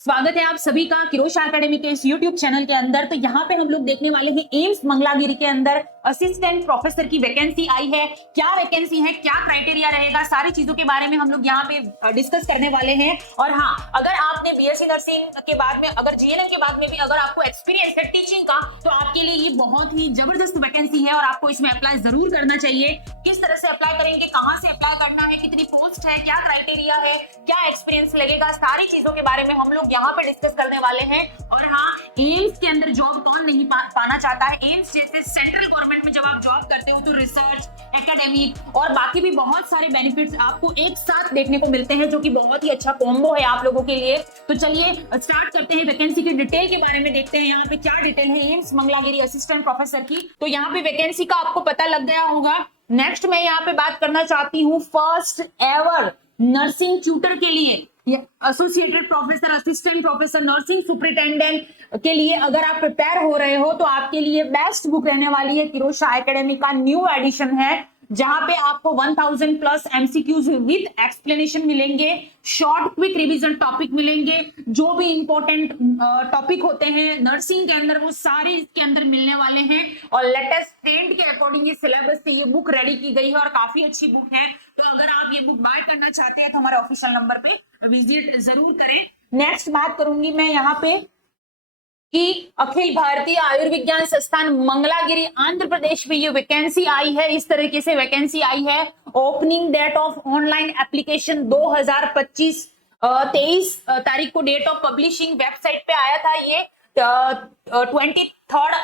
स्वागत है आप सभी का किरोश एकेडमी के इस यूट्यूब चैनल के अंदर। तो यहाँ पे हम लोग देखने वाले हैं एम्स मंगलागिरी के अंदर असिस्टेंट प्रोफेसर की वैकेंसी आई है। क्या वैकेंसी है, क्या क्राइटेरिया रहेगा, सारी चीजों के बारे में हम लोग यहाँ पे डिस्कस करने वाले हैं। और हाँ, अगर आपने बीएससी नर्सिंग के बाद में, अगर जीएनएम के बाद में भी अगर आपको एक्सपीरियंस है टीचिंग का, तो आपके लिए ये बहुत ही जबरदस्त वैकेंसी है और आपको इसमें अप्लाई जरूर करना चाहिए। किस तरह से अप्लाई करेंगे, कहाँ से अप्लाई करना है, कितनी पोस्ट है, क्या क्राइटेरिया है, क्या एक्सपीरियंस लगेगा, सारी चीजों के बारे में हम लोग यहाँ पे डिस्कस करने वाले हैं। और हाँ, एम्स के अंदर जॉब कौन नहीं पाना चाहता है। एम्स जैसे सेंट्रल गवर्नमेंट में जब आप जॉब करते हो तो रिसर्च, एकेडमिक और बाकी भी बहुत सारे बेनिफिट्स आपको एक साथ देखने को मिलते हैं, जो कि बहुत ही अच्छा कॉम्बो है आप लोगों के लिए। तो चलिए स्टार्ट करते हैं। वैकेंसी की डिटेल के बारे में देखते हैं यहाँ पे क्या डिटेल है एम्स मंगलागिरी असिस्टेंट प्रोफेसर की। तो यहाँ पे वैकेंसी का आपको पता लग गया होगा। नेक्स्ट मैं यहाँ पे बात करना चाहती हूँ फर्स्ट एवर नर्सिंग ट्यूटर के लिए, associated professor, assistant professor, nursing superintendent के लिए अगर आप प्रिपेयर हो रहे हो तो आपके लिए बेस्ट बुक रहने वाली है किरोश एकेडमी का न्यू एडिशन है, जहां पे आपको 1000 प्लस एमसीक्यूज विद एक्सप्लेनेशन मिलेंगे, शॉर्ट क्विक रिवीजन टॉपिक मिलेंगे, जो भी इंपॉर्टेंट टॉपिक होते हैं नर्सिंग के अंदर वो सारे इसके अंदर मिलने वाले हैं। और लेटेस्ट ट्रेंड के अकॉर्डिंग ये सिलेबस से ये बुक रेडी की गई है और काफी अच्छी बुक है। तो अगर आप ये बुक बाय करना चाहते हैं तो हमारे ऑफिशियल नंबर पे विजिट जरूर करें। नेक्स्ट बात करूंगी मैं यहाँ पे कि अखिल भारतीय आयुर्विज्ञान संस्थान मंगलागिरी आंध्र प्रदेश में ये वैकेंसी आई है। इस तरीके से वैकेंसी आई है। Opening date of online application 2025 23 तारीख को डेट ऑफ पब्लिशिंग वेबसाइट पे आया था ये 23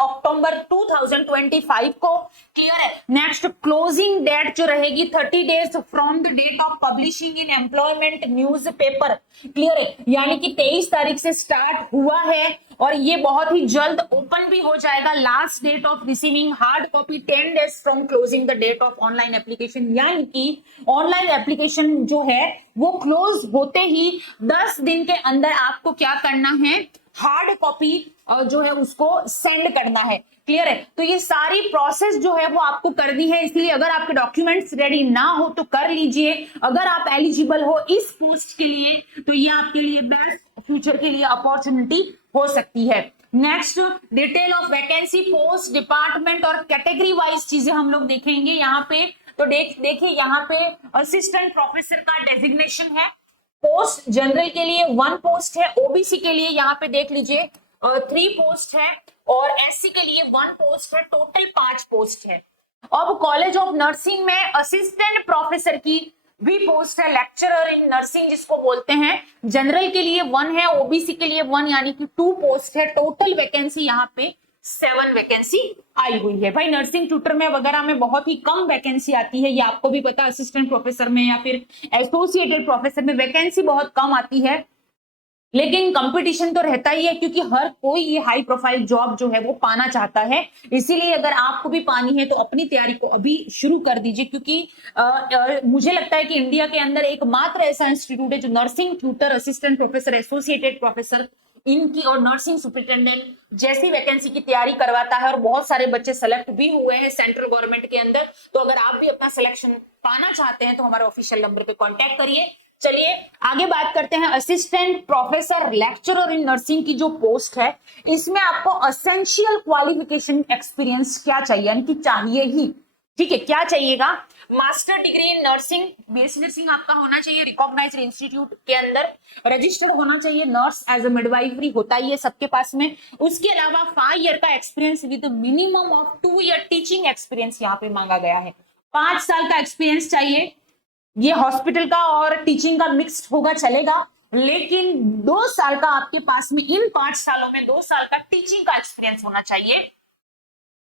अक्टूबर 2025 को। क्लियर है। नेक्स्ट क्लोजिंग डेट जो रहेगी 30 days from the date of publishing in employment news paper. Clear है, यानी कि 23 तारीख से स्टार्ट हुआ है और ये बहुत ही जल्द ओपन भी हो जाएगा। Last date of receiving hard copy 10 days from closing the date of online application, यानी कि ऑनलाइन एप्लीकेशन जो है वो क्लोज होते ही 10 दिन के अंदर आपको क्या करना है, हार्ड कॉपी जो है उसको सेंड करना है। क्लियर है। तो ये सारी प्रोसेस जो है वो आपको करनी है, इसलिए अगर आपके डॉक्यूमेंट्स रेडी ना हो तो कर लीजिए। अगर आप एलिजिबल हो इस पोस्ट के लिए तो ये आपके लिए बेस्ट फ्यूचर के लिए अपॉर्चुनिटी हो सकती है। Next detail of vacancy, post, department और कैटेगरी वाइज चीजें हम लोग देखेंगे यहाँ पे। तो देखिए यहाँ पे असिस्टेंट प्रोफेसर का डेजिग्नेशन है। पोस्ट जनरल के लिए 1 पोस्ट है, ओबीसी के लिए यहाँ पे देख लीजिए 3 पोस्ट है और एससी के लिए 1 पोस्ट है। टोटल 5 पोस्ट है। अब कॉलेज ऑफ नर्सिंग में असिस्टेंट प्रोफेसर की भी पोस्ट है, लेक्चरर इन नर्सिंग जिसको बोलते हैं। जनरल के लिए 1 है, ओबीसी के लिए 1, यानी कि 2 पोस्ट है। टोटल वैकेंसी यहाँ पे 7 वैकेंसी आई हुई है। भाई नर्सिंग ट्यूटर में वगैरह में बहुत ही कम वैकेंसी आती है, ये आपको भी पता। असिस्टेंट प्रोफेसर में या फिर एसोसिएटेड प्रोफेसर में वैकेंसी बहुत कम आती है, लेकिन कंपटीशन तो रहता ही है क्योंकि हर कोई ये हाई प्रोफाइल जॉब जो है वो पाना चाहता है। इसीलिए अगर आपको भी पानी है तो अपनी तैयारी को अभी शुरू कर दीजिए, क्योंकि मुझे लगता है कि इंडिया के अंदर एकमात्र ऐसा इंस्टीट्यूट है जो nursing tutor, assistant professor, associated professor इनकी और नर्सिंग सुपरिटेंडेंट जैसी वैकेंसी की तैयारी करवाता है। और बहुत सारे बच्चे सेलेक्ट भी हुए हैं सेंट्रल गवर्नमेंट के अंदर। तो अगर आप भी अपना सिलेक्शन पाना चाहते हैं तो हमारे ऑफिशियल नंबर पे कांटेक्ट करिए। चलिए आगे बात करते हैं। Assistant professor lecturer in nursing की जो पोस्ट है, इसमें आपको असेंशियल क्वालिफिकेशन एक्सपीरियंस क्या चाहिए, यानी कि चाहिए ही, ठीक है, क्या चाहिएगा, master degree in nursing, BSc nursing आपका होना चाहिए, रिकॉग्नाइज्ड इंस्टीट्यूट के अंदर रजिस्टर्ड होना चाहिए। नर्स एज अ मिडवाइफरी होता ही है सबके पास में। उसके अलावा 5 ईयर का experience with minimum of 2 year teaching experience यहाँ पे मांगा गया है। 5 साल का एक्सपीरियंस चाहिए। ये हॉस्पिटल का और टीचिंग का मिक्स्ड होगा, चलेगा, लेकिन 2 साल का आपके पास में, इन 5 सालों में 2 साल का टीचिंग का एक्सपीरियंस होना चाहिए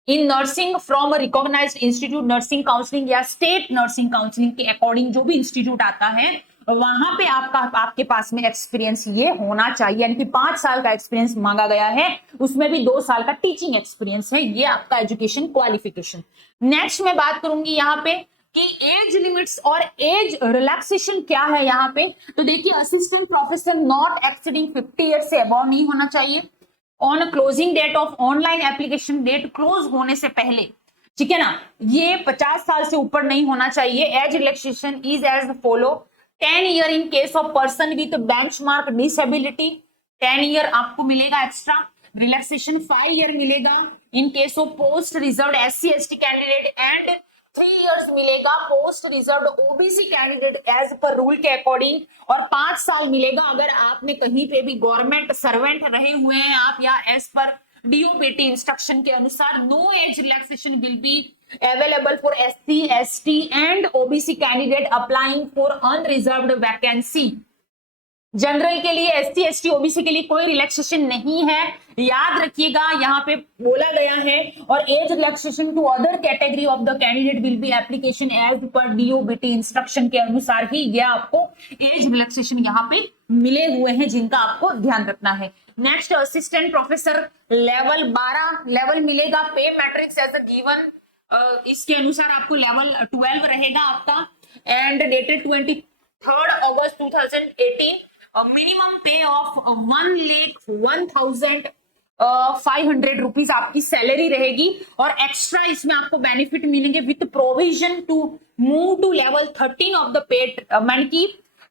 in nursing from a recognised institute, nursing counselling या स्टेट नर्सिंग काउंसलिंग के अकॉर्डिंग जो भी इंस्टीट्यूट आता है वहां पे आपके पास में एक्सपीरियंस ये होना चाहिए, यानी कि 5 साल का एक्सपीरियंस मांगा गया है, उसमें भी 2 साल का टीचिंग एक्सपीरियंस है। ये आपका एजुकेशन क्वालिफिकेशन। नेक्स्ट मैं बात करूंगी यहाँ पे कि एज लिमिट्स और एज रिलैक्सेशन क्या है यहाँ पे। तो देखिए assistant professor not exceeding 50 year से अबव नहीं होना चाहिए on closing date of online application, date close होने से पहले, ठीक है ना। ये 50 साल से ऊपर नहीं होना चाहिए। Age relaxation is as follow: 10 year in case of person with benchmark disability, 10 year आपको मिलेगा एक्स्ट्रा, रिलैक्सेशन 5 ईयर मिलेगा in case of post reserved SC ST candidate, and 3 years मिलेगा post reserved OBC candidate as per rule के according, और 5 साल मिलेगा अगर आपने कहीं पे भी गवर्नमेंट सर्वेंट रहे हुए हैं आप, या एज पर DOPT इंस्ट्रक्शन के अनुसार no age relaxation will be available for SC ST and OBC candidate applying for unreserved vacancy. General के लिए, SC ST OBC के लिए कोई रिलैक्सेशन नहीं है, याद रखिएगा यहाँ पे बोला गया है। और age relaxation to other category of the candidate will be application as पर DOPT इंस्ट्रक्शन के अनुसार ही यह आपको एज रिलैक्सेशन यहाँ पे मिले हुए हैं, जिनका आपको ध्यान रखना है। Next, assistant professor level 12 level मिलेगा, पे मैट्रिक्स एज अ गिवन, इसके अनुसार आपको लेवल 12 रहेगा आपका, एंड डेटेड 23 अगस्त 2018, मिनिमम पे ऑफ 1,01,500 रुपीज आपकी सैलरी रहेगी, और एक्स्ट्रा इसमें आपको बेनिफिट मिलेंगे with provision to move to level 13 of the paid, मान की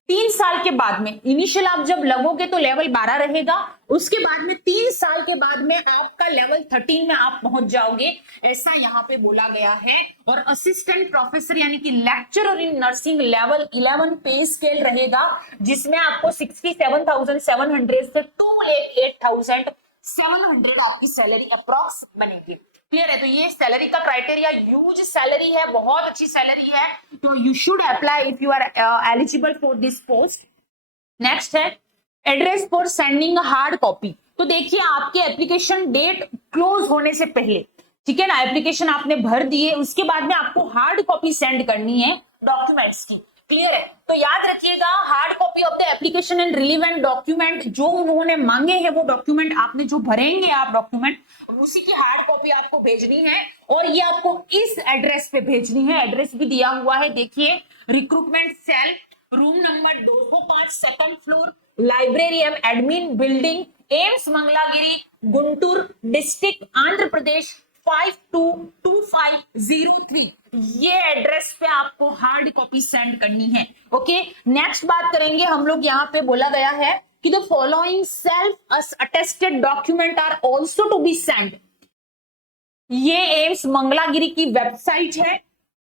3 साल के बाद में, इनिशियल आप जब लगोगे तो लेवल 12 रहेगा, उसके बाद में 3 साल के बाद में आपका लेवल 13 में आप पहुंच जाओगे, ऐसा यहाँ पे बोला गया है। और असिस्टेंट प्रोफेसर यानी कि लेक्चरर इन नर्सिंग लेवल 11 पे स्केल रहेगा, जिसमें आपको 67,700 से 2,08,700 आपकी सैलरी अप्रॉक्स बनेगी। क्लियर है? तो ये सैलरी का क्राइटेरिया ह्यूज सैलरी है, बहुत अच्छी सैलरी है, तो you should apply if you are eligible for this post. Next है address for sending hard copy. तो देखिए आपके एप्लीकेशन डेट क्लोज होने से पहले, ठीक है ना, एप्लीकेशन आपने भर दिए, उसके बाद में आपको हार्ड कॉपी सेंड करनी है डॉक्यूमेंट्स की। क्लियर है? तो याद रखिएगा hard copy of the application and relevant document, जो उन्होंने मांगे हैं वो डॉक्यूमेंट आपने जो भरेंगे आप डॉक्यूमेंट, उसी की हार्ड कॉपी आपको भेजनी है, और ये आपको इस एड्रेस पे भेजनी है। एड्रेस भी दिया हुआ है, देखिए, recruitment cell, room number 205, second floor, library M admin building, AIIMS Mangalagiri, Guntur district, Andhra Pradesh 522503। ये एड्रेस पे आपको हार्ड कॉपी सेंड करनी है। ओके, नेक्स्ट बात करेंगे हम लोग, यहाँ पे बोला गया है कि the following self attested document are also to be send. ये एम्स मंगलागिरी की वेबसाइट है,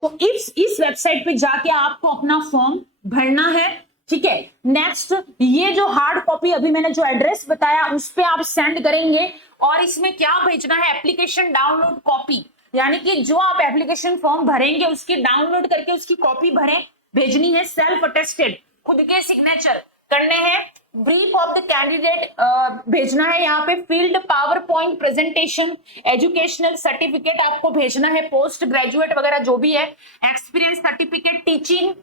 तो इस वेबसाइट पे जाके आपको अपना फॉर्म भरना है, ठीक है। नेक्स्ट, ये जो हार्ड कॉपी अभी मैंने जो एड्रेस बताया उस पे आप सेंड करेंगे, और इसमें क्या भेजना है, एप्लीकेशन डाउनलोड कॉपी, यानी कि जो आप एप्लीकेशन फॉर्म भरेंगे उसकी डाउनलोड करके उसकी कॉपी भरें, भेजनी है। सेल्फ अटेस्टेड, खुद के सिग्नेचर करने हैं। ब्रीफ ऑफ द कैंडिडेट भेजना है, यहाँ पे field power point presentation, educational certificate आपको भेजना है, पोस्ट ग्रेजुएट वगैरह जो भी है, एक्सपीरियंस सर्टिफिकेट टीचिंग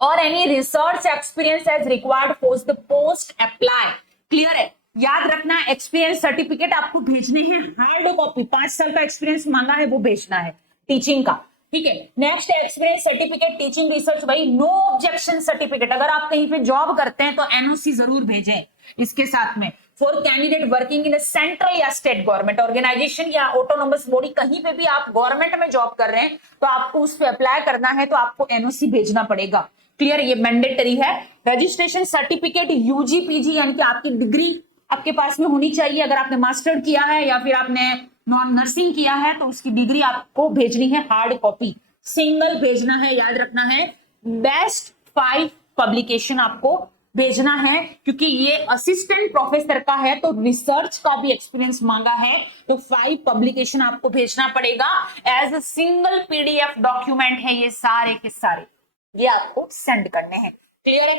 और any research experience as required for the post apply. Clear है? याद रखना, एक्सपीरियंस सर्टिफिकेट आपको भेजने हैं, हार्ड कॉपी, 5 साल का एक्सपीरियंस मांगा है वो भेजना है टीचिंग का, ठीक है। Next, experience certificate teaching research, भाई नो ऑब्जेक्शन सर्टिफिकेट, अगर आप कहीं पे जॉब करते हैं तो NOC जरूर भेजें इसके साथ में। For candidate working in central या स्टेट गवर्नमेंट ऑर्गेनाइजेशन या ऑटोनोमस बॉडी, कहीं पे भी आप गवर्नमेंट में जॉब कर रहे हैं तो आपको उस पर अप्लाई करना है, तो आपको NOC भेजना पड़ेगा। क्लियर? ये मैंडेटरी है। रजिस्ट्रेशन सर्टिफिकेट UG PG, यानी कि आपकी डिग्री आपके पास में होनी चाहिए, अगर आपने मास्टर किया है या फिर आपने नॉन नर्सिंग किया है तो उसकी डिग्री आपको भेजनी है, हार्ड कॉपी सिंगल भेजना है। याद रखना है बेस्ट 5 पब्लिकेशन आपको भेजना है, क्योंकि ये असिस्टेंट प्रोफेसर का है तो रिसर्च का भी एक्सपीरियंस मांगा है, तो 5 पब्लिकेशन आपको भेजना पड़ेगा as a single PDF document है, ये सारे के सारे ये आपको सेंड करने हैं। क्लियर है?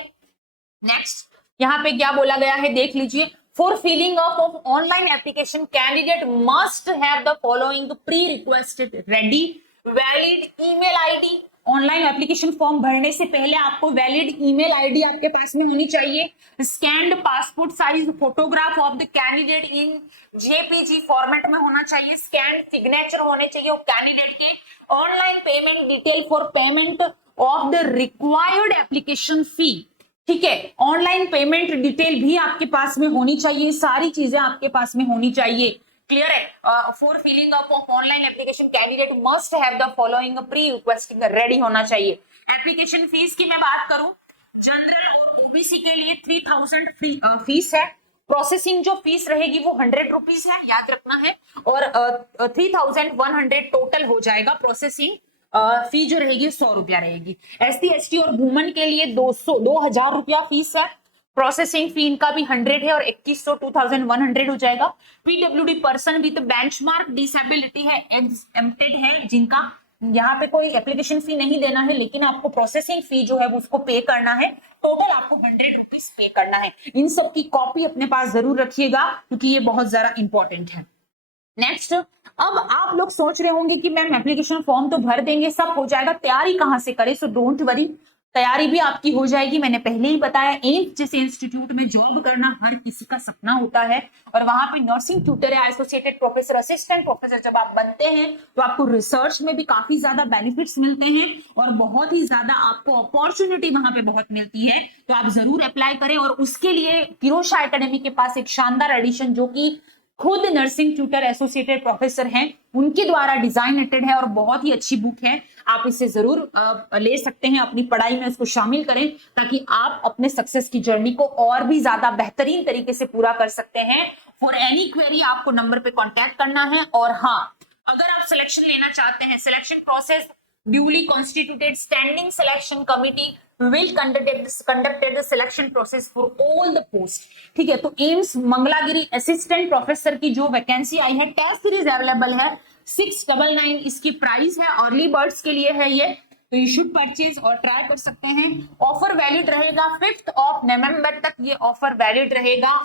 नेक्स्ट, यहाँ पे क्या बोला गया है देख लीजिए। For filling of online application candidate must have the following pre requested ready, valid email ID. Online application form भरने से पहले आपको वैलिड ईमेल आईडी आपके पास में होनी चाहिए। Scanned passport size photograph of the candidate in JPG format में होना चाहिए। स्कैन्ड सिग्नेचर होने चाहिए कैंडिडेट के। Online payment detail for payment of the required application fee, ठीक है। ऑनलाइन पेमेंट डिटेल भी आपके पास में होनी चाहिए, सारी चीजें आपके पास में होनी चाहिए। क्लियर है? For filling up of online application candidate must have the following pre requesting ready होना चाहिए। एप्लीकेशन फीस की मैं बात करूं, जनरल और OBC के लिए 3000 फीस है, प्रोसेसिंग जो फीस रहेगी वो 100 रुपीज है, याद रखना है, और 3100 टोटल हो जाएगा। प्रोसेसिंग फी जो रहेगी 100 रुपया रहेगी। SC ST और वुमन के लिए 2000 रुपया फीस है। प्रोसेसिंग फी इनका भी 100 है और 2100 2100 हो जाएगा। PWD person with benchmark disability है, एम्प्टेड है, जिनका यहाँ पे कोई एप्लीकेशन फी नहीं देना है, लेकिन आपको प्रोसेसिंग फी जो है वो उसको पे करना है। टोटल आपको 100 रुपीज पे करना है। इन सब की कॉपी अपने पास जरूर रखिएगा क्योंकि ये बहुत ज्यादा इंपॉर्टेंट है। नेक्स्ट, अब आप लोग सोच रहे होंगे कि मैम एप्लीकेशन फॉर्म तो भर देंगे, सब हो जाएगा, तैयारी कहां से करें? सो डोंट वरी, तैयारी भी आपकी हो जाएगी। मैंने पहले ही बताया, एम्स जैसे इंस्टीट्यूट में जॉब करना हर किसी का सपना होता है, और वहां पे नर्सिंग ट्यूटर या एसोसिएटेड प्रोफेसर, असिस्टेंट प्रोफेसर जब आप बनते हैं तो आपको रिसर्च में भी काफी ज्यादा बेनिफिट्स मिलते हैं और बहुत ही ज्यादा आपको अपॉर्चुनिटी वहां पे बहुत मिलती है। तो आप जरूर अप्लाई करें, और उसके लिए किरोशा एकेडमी के पास एक शानदार एडिशन, जो कि खुद नर्सिंग ट्यूटर एसोसिएटेड प्रोफेसर हैं, उनके द्वारा डिजाइनेटेड है और बहुत ही अच्छी बुक है। आप इसे जरूर ले सकते हैं, अपनी पढ़ाई में इसको शामिल करें ताकि आप अपने सक्सेस की जर्नी को और भी ज्यादा बेहतरीन तरीके से पूरा कर सकते हैं। फॉर एनी क्वेरी आपको नंबर पे कांटेक्ट करना है। और हाँ, अगर आप सिलेक्शन लेना चाहते हैं, selection process duly constituted standing selection committee will conduct the selection process for all the post। ठीक है, तो एम्स मंगलागिरी असिस्टेंट प्रोफेसर की जो वैकेंसी आई है, टेस्ट सीरीज अवेलेबल है, 699 इसकी प्राइस है, अर्ली बर्ड्स के लिए है ये, तो यू शुड परचेज और ट्राई कर सकते हैं। ऑफर वैलिड रहेगा 5 नवंबर तक, ये ऑफर वैलिड रहेगा,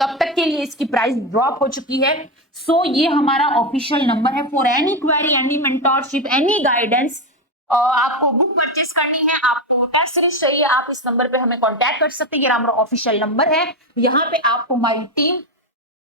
तब तक के लिए इसकी प्राइस ड्रॉप हो चुकी है। सो ये हमारा ऑफिशियल नंबर है। For any query, any mentorship, any guidance, आपको बुक परचेस करनी है, आपको टेस्ट सीरीज चाहिए, आप इस नंबर पे हमें कांटेक्ट कर सकते हैं। ये हमारा ऑफिशियल नंबर है। यहाँ पे आपको हमारी टीम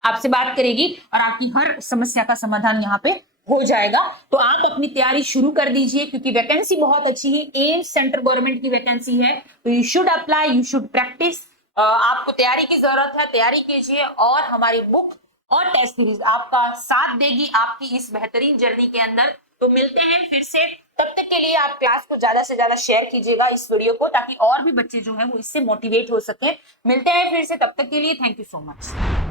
आपसे बात करेगी और आपकी हर समस्या का समाधान यहाँ पे हो जाएगा। तो आप अपनी तैयारी शुरू कर दीजिए क्योंकि वैकेंसी बहुत अच्छी है, एम्स सेंट्रल गवर्नमेंट की वैकेंसी है, तो you should apply, you should practice. आपको तैयारी की जरूरत है, तैयारी कीजिए, और हमारी बुक और टेस्ट सीरीज आपका साथ देगी आपकी इस बेहतरीन जर्नी के अंदर। तो मिलते हैं फिर से, तब तक के लिए आप क्लास को ज्यादा से ज्यादा शेयर कीजिएगा इस वीडियो को, ताकि और भी बच्चे जो है वो इससे मोटिवेट हो सके। मिलते हैं फिर से, तब तक के लिए थैंक यू सो मच।